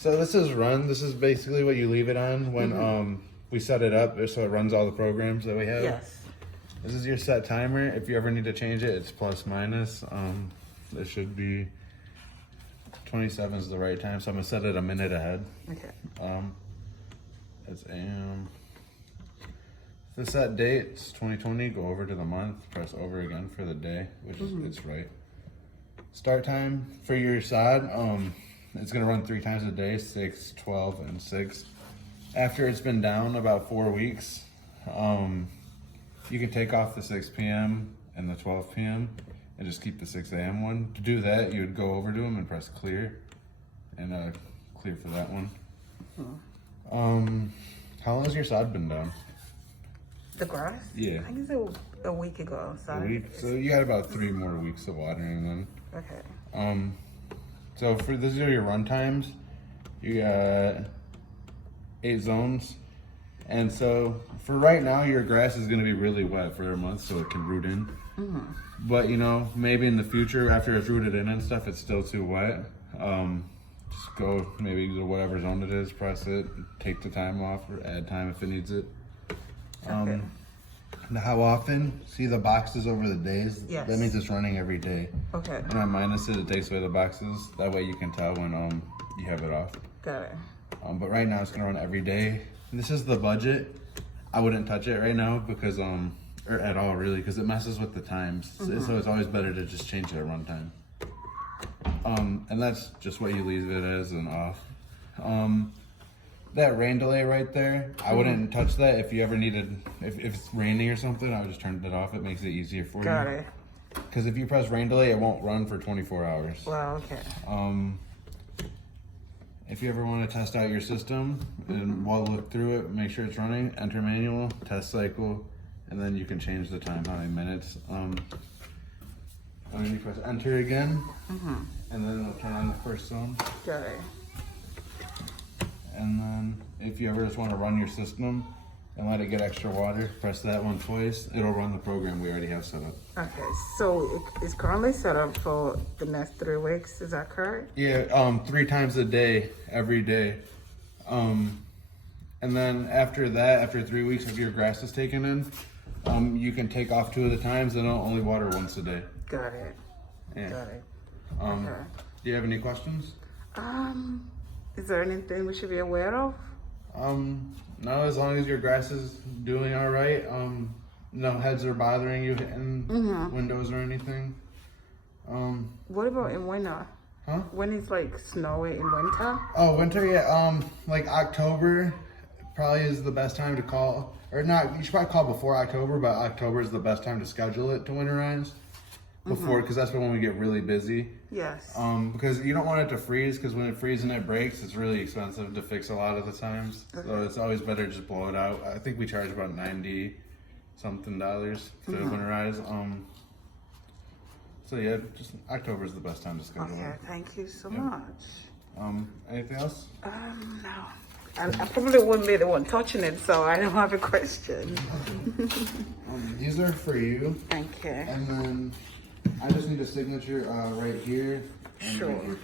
So this is run. This is basically what you leave it on when we set it up, so it runs all the programs that we have. Yes. This is your set timer. If you ever need to change it, it's plus minus. It should be 27 is the right time, so I'm gonna set it a minute ahead. Okay. It's the set date. It's 2020. Go over to the month. Press over again for the day, which is it's right. Start time for your sod. It's gonna run 3 times a day, 6, 12, and 6. After it's been down about 4 weeks, you can take off the 6 p.m. and the 12 p.m. and just keep the 6 a.m. one. To do that, you would go over to them and press clear, and clear for that one. How long has your sod been down? The grass? Yeah. I guess a week ago. So A week. So you got about 3 more weeks of watering then. Okay. So for these are your run times. You got 8 zones. And so for right now, your grass is going to be really wet for a month so it can root in. But you know, maybe in the future after it's rooted in and stuff, it's still too wet. Just go maybe to whatever zone it is, press it, take the time off or add time if it needs it. Okay. Now how often? See the boxes over the days? Yes. That means it's running every day. Okay. And I minus it, it takes away the boxes. That way you can tell when you have it off. Got it. But right now it's gonna run every day. This is the budget. I wouldn't touch it right now because or at all really, because it messes with the times. So it's always better to just change it at runtime. And that's just what you leave it as and off. That rain delay right there, I wouldn't touch that. If you ever needed, if it's raining or something, I would just turn it off. It makes it easier for Got you. it. Because if you press rain delay, it won't run for 24 hours. Well, okay. If you ever want to test out your system and while look through it, make sure it's running, enter manual, test cycle, and then you can change the time, how many minutes. And then you press enter again, and then it'll turn on the first zone. Got it. And then if you ever just want to run your system and let it get extra water, press that one twice. It'll run the program we already have set up. Okay. So it's currently set up for the next 3 weeks. Is that correct? Yeah, 3 times a day, every day. And then after that, after 3 weeks of your grass is taken in, you can take off 2 of the times and it'll only water once a day. Got it. Yeah. Got it. Do you have any questions? Is there anything we should be aware of? No, as long as your grass is doing all right. No heads are bothering you hitting windows or anything. What about in winter? Huh? When it's like snowy in winter? Oh, winter, yeah. Like October probably is the best time to call. Or not, you should probably call before October, but October is the best time to schedule it to winterize. Before, because that's when we get really busy. Yes. Because you don't want it to freeze, because when it freezes and it breaks, it's really expensive to fix a lot of the times. So it's always better to just blow it out. I think we charge about $90 something to winterize. So yeah, just October is the best time to schedule Okay, it. thank you so much. Anything else? No. I probably wouldn't be the one touching it, so I don't have a question. These are for you. Thank you. And then I just need a signature right here. And Sure. right here.